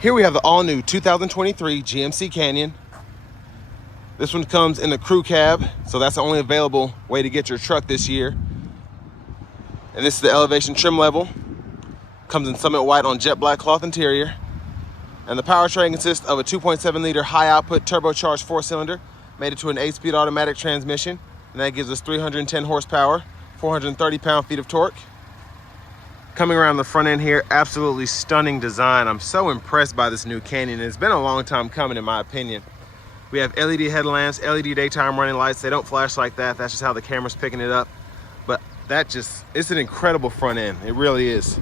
Here we have the all-new 2023 GMC Canyon. This one comes in the crew cab, so that's the only available way to get your truck this year. And this is the elevation trim level. Comes in Summit White on jet black cloth interior. And the powertrain consists of a 2.7 liter high output turbocharged 4-cylinder, mated to an 8-speed automatic transmission. And that gives us 310 horsepower, 430 pound-feet of torque. Coming around the front end here, absolutely stunning design. I'm so impressed by this new Canyon. It's been a long time coming, in my opinion. We have LED headlamps, LED daytime running lights. They don't flash like that. That's just how the camera's picking it up. But it's an incredible front end. It really is.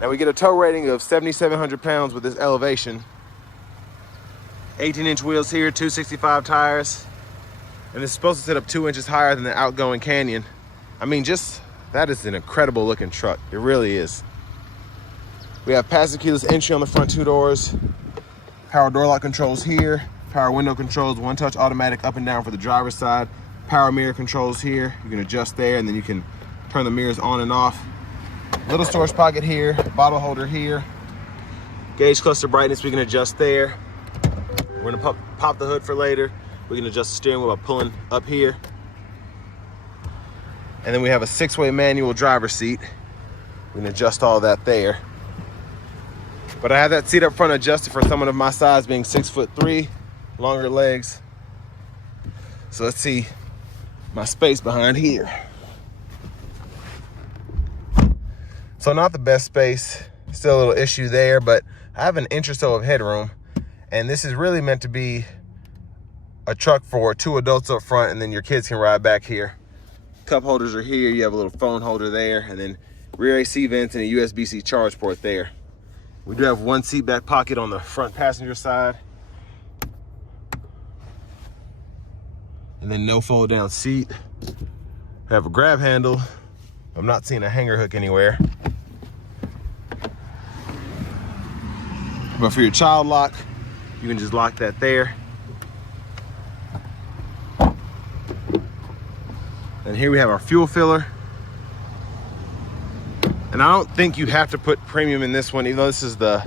Now we get a tow rating of 7,700 pounds with this elevation. 18-inch wheels here, 265 tires. And it's supposed to sit up 2 inches higher than the outgoing Canyon. I mean, that is an incredible looking truck. It really is. We have passive keyless entry on the front 2 doors. Power door lock controls here. Power window controls, 1-touch automatic up and down for the driver's side. Power mirror controls here. You can adjust there, and then you can turn the mirrors on and off. Little storage pocket here, bottle holder here. Gauge cluster brightness, we can adjust there. We're gonna pop the hood for later. We can adjust the steering wheel by pulling up here. And then we have a 6-way manual driver's seat. We can adjust all that there. But I have that seat up front adjusted for someone of my size, being 6'3", longer legs. So let's see my space behind here. So not the best space, still a little issue there, but I have an inch or so of headroom. And this is really meant to be a truck for 2 adults up front, and then your kids can ride back here. Cup holders are here. You have a little phone holder there, and then rear AC vents and a USB-C charge port there. We do have 1 seat back pocket on the front passenger side. And then no fold down seat. I have a grab handle. I'm not seeing a hanger hook anywhere. But for your child lock, you can just lock that there. And here we have our fuel filler. And I don't think you have to put premium in this one, even though this is the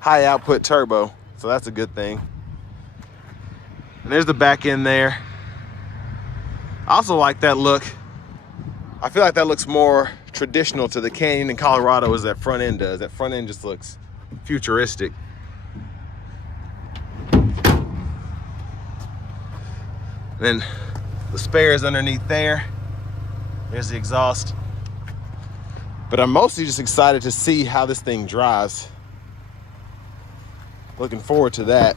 high output turbo. So that's a good thing. And there's the back end there. I also like that look. I feel like that looks more traditional to the Canyon in Colorado as that front end does. That front end just looks futuristic. Then the spares underneath there. There's the exhaust. But I'm mostly just excited to see how this thing drives. Looking forward to that.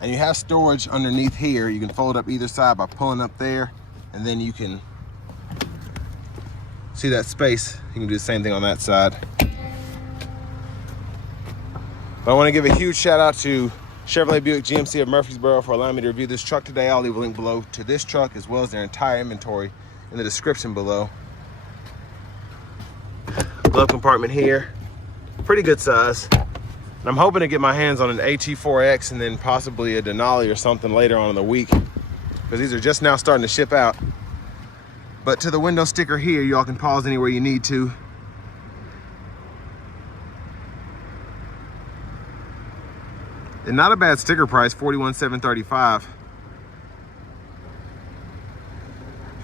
And you have storage underneath here. You can fold up either side by pulling up there, and then you can see that space. You can do the same thing on that side. But I want to give a huge shout out to Chevrolet Buick GMC of Murfreesboro for allowing me to review this truck today. I'll leave a link below to this truck as well as their entire inventory in the description below. Glove compartment here, pretty good size. And I'm hoping to get my hands on an AT4X and then possibly a Denali or something later on in the week, because these are just now starting to ship out. But to the window sticker here, y'all can pause anywhere you need to. And not a bad sticker price, $41,735.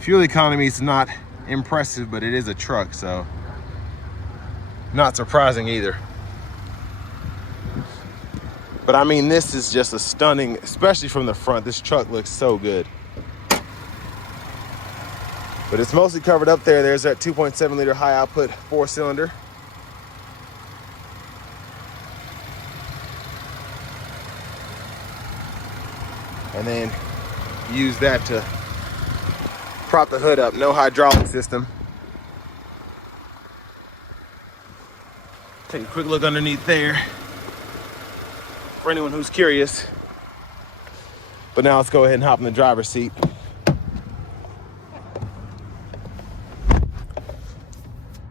Fuel economy is not impressive, but it is a truck, so not surprising either. But I mean, this is just a stunning, especially from the front. This truck looks so good. But it's mostly covered up there. There's that 2.7 liter high output 4-cylinder. And then use that to prop the hood up. No hydraulic system. Take a quick look underneath there for anyone who's curious. But now let's go ahead and hop in the driver's seat.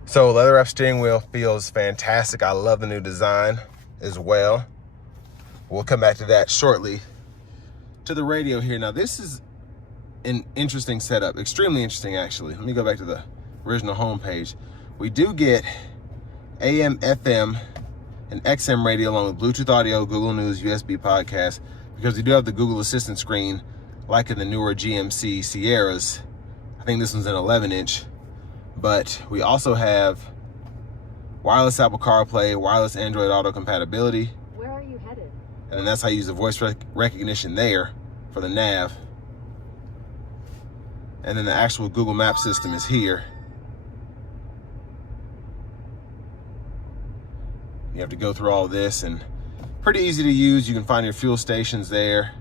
So leather wrap steering wheel feels fantastic. I love the new design as well. We'll come back to that shortly. To the radio here. Now this is an interesting setup, extremely interesting actually. Let me go back to the original homepage. We do get AM, FM, an XM radio along with Bluetooth audio, Google News, USB podcast, because we do have the Google Assistant screen like in the newer GMC Sierras. I think this one's an 11-inch, but we also have wireless Apple CarPlay, wireless Android Auto compatibility. Where are you headed? And then that's how you use the voice recognition there for the nav. And then the actual Google Maps system is here. You have to go through all this, and pretty easy to use. You can find your fuel stations there.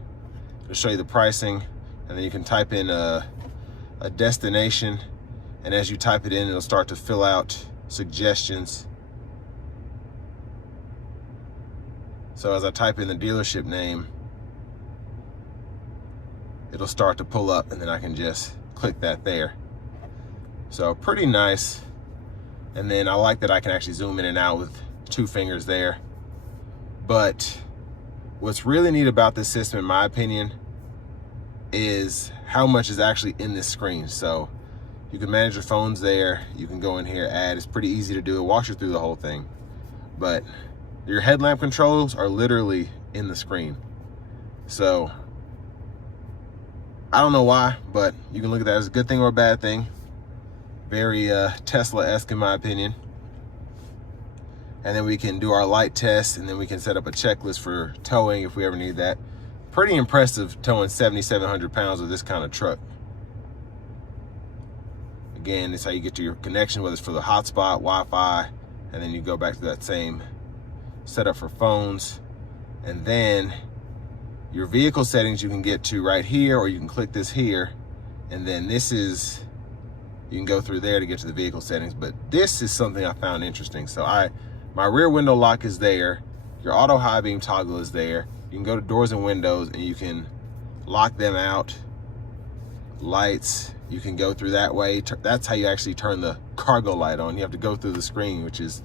It'll show you the pricing, and then you can type in a destination, and as you type it in, it'll start to fill out suggestions. So as I type in the dealership name, it'll start to pull up, and then I can just click that there. So pretty nice. And then I like that I can actually zoom in and out with 2 fingers there. But what's really neat about this system, in my opinion, is how much is actually in this screen. So you can manage your phones there. You can go in here, add. It's pretty easy to do. It walks you through the whole thing. But your headlamp controls are literally in the screen. So I don't know why, but you can look at that as a good thing or a bad thing. Very Tesla-esque in my opinion. And then we can do our light test, and then we can set up a checklist for towing if we ever need that. Pretty impressive towing 7,700 pounds with this kind of truck. Again, this is how you get to your connection, whether it's for the hotspot, Wi-Fi, and then you go back to that same setup for phones. And then your vehicle settings you can get to right here, or you can click this here, and then this is, you can go through there to get to the vehicle settings. But this is something I found interesting. So my rear window lock is there, your auto high beam toggle is there, you can go to doors and windows and you can lock them out. Lights, you can go through that way. That's how you actually turn the cargo light on. You have to go through the screen, which is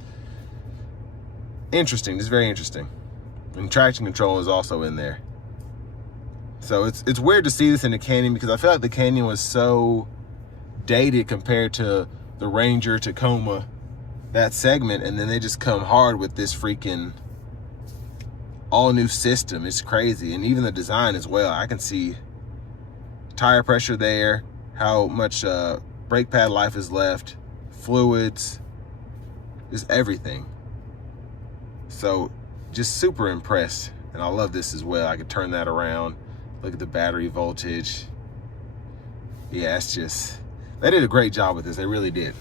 interesting. It's very interesting. And traction control is also in there. So it's weird to see this in the Canyon, because I feel like the Canyon was so dated compared to the Ranger, Tacoma, that segment, and then they just come hard with this freaking all new system. It's crazy. And even the design as well. I can see tire pressure there, how much brake pad life is left, fluids, just everything. So just super impressed. And I love this as well. I could turn that around, look at the battery voltage. Yeah, it's just, they did a great job with this. They really did.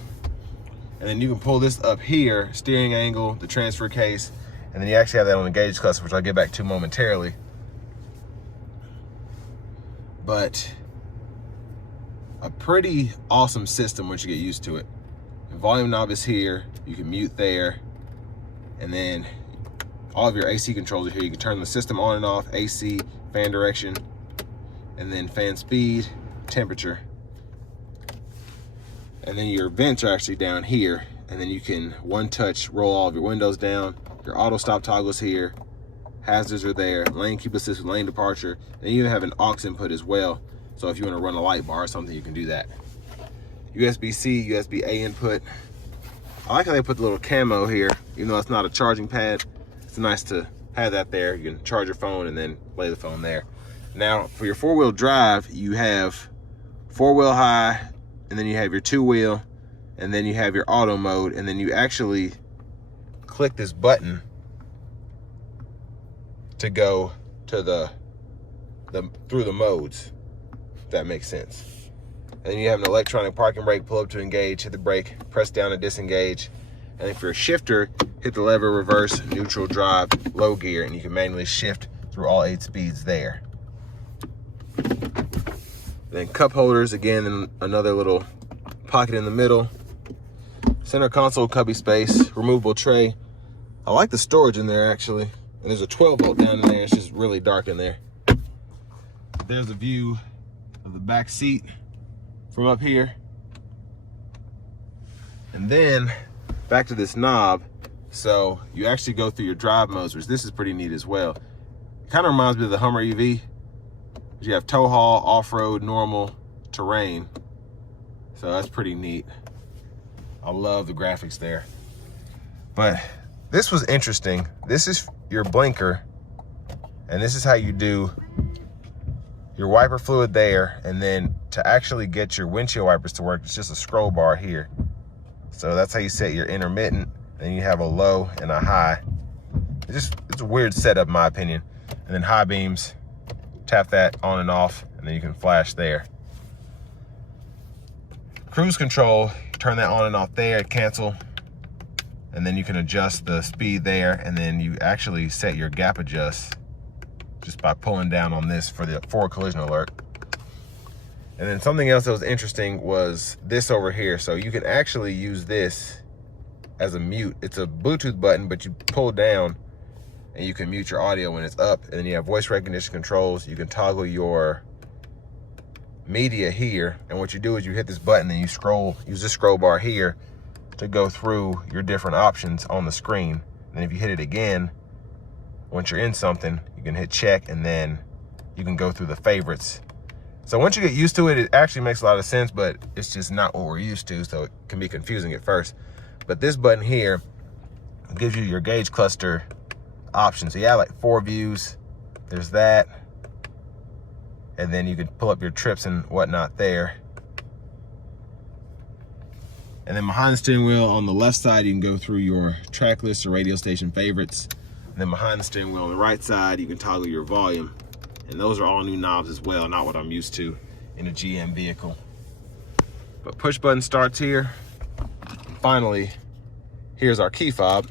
And then you can pull this up here, steering angle, the transfer case, and then you actually have that on the gauge cluster, which I'll get back to momentarily. But a pretty awesome system once you get used to it. The volume knob is here, you can mute there, and then all of your AC controls are here. You can turn the system on and off, AC, fan direction, and then fan speed, temperature. And then your vents are actually down here, and then you can one touch roll all of your windows down. Your auto stop toggles here, hazards are there, lane keep assist with lane departure, and you even have an aux input as well. So if you want to run a light bar or something, you can do that. USB-C, USB-A input. I like how they put the little camo here, even though it's not a charging pad. It's nice to have that there. You can charge your phone and then lay the phone there. Now for your 4-wheel drive, you have 4-wheel high, and then you have your 2-wheel, and then you have your auto mode, and then you actually click this button to go to through the modes, if that makes sense. And then you have an electronic parking brake, pull up to engage, hit the brake, press down to disengage. And then for a shifter, hit the lever, reverse, neutral, drive, low gear, and you can manually shift through all 8 speeds there. Then cup holders, again, and another little pocket in the middle. Center console cubby space, removable tray. I like the storage in there actually. And there's a 12-volt down in there. It's just really dark in there. There's a view of the back seat from up here. And then back to this knob. So you actually go through your drive modes, which this is pretty neat as well. It kind of reminds me of the Hummer EV. You have tow haul, off-road, normal, terrain. So that's pretty neat. I love the graphics there. But this was interesting. This is your blinker, and this is how you do your wiper fluid there. And then to actually get your windshield wipers to work, it's just a scroll bar here. So that's how you set your intermittent. Then you have a low and a high. It's a weird setup in my opinion. And then high beams, tap that on and off, and then you can flash there. Cruise control, turn that on and off there, cancel. And then you can adjust the speed there, and then you actually set your gap adjust just by pulling down on this for the forward collision alert. And then something else that was interesting was this over here. So you can actually use this as a mute. It's a Bluetooth button, but you pull down and you can mute your audio when it's up. And then you have voice recognition controls. You can toggle your media here. And what you do is you hit this button and you scroll, use this scroll bar here to go through your different options on the screen. And if you hit it again, once you're in something, you can hit check, and then you can go through the favorites. So once you get used to it, it actually makes a lot of sense, but it's just not what we're used to, so it can be confusing at first. But this button here gives you your gauge cluster options. So you have like 4 views. There's that. And then you can pull up your trips and whatnot there. And then behind the steering wheel on the left side, you can go through your track list or radio station favorites. And then behind the steering wheel on the right side, you can toggle your volume. And those are all new knobs as well, not what I'm used to in a GM vehicle. But push button starts here. Finally, here's our key fob.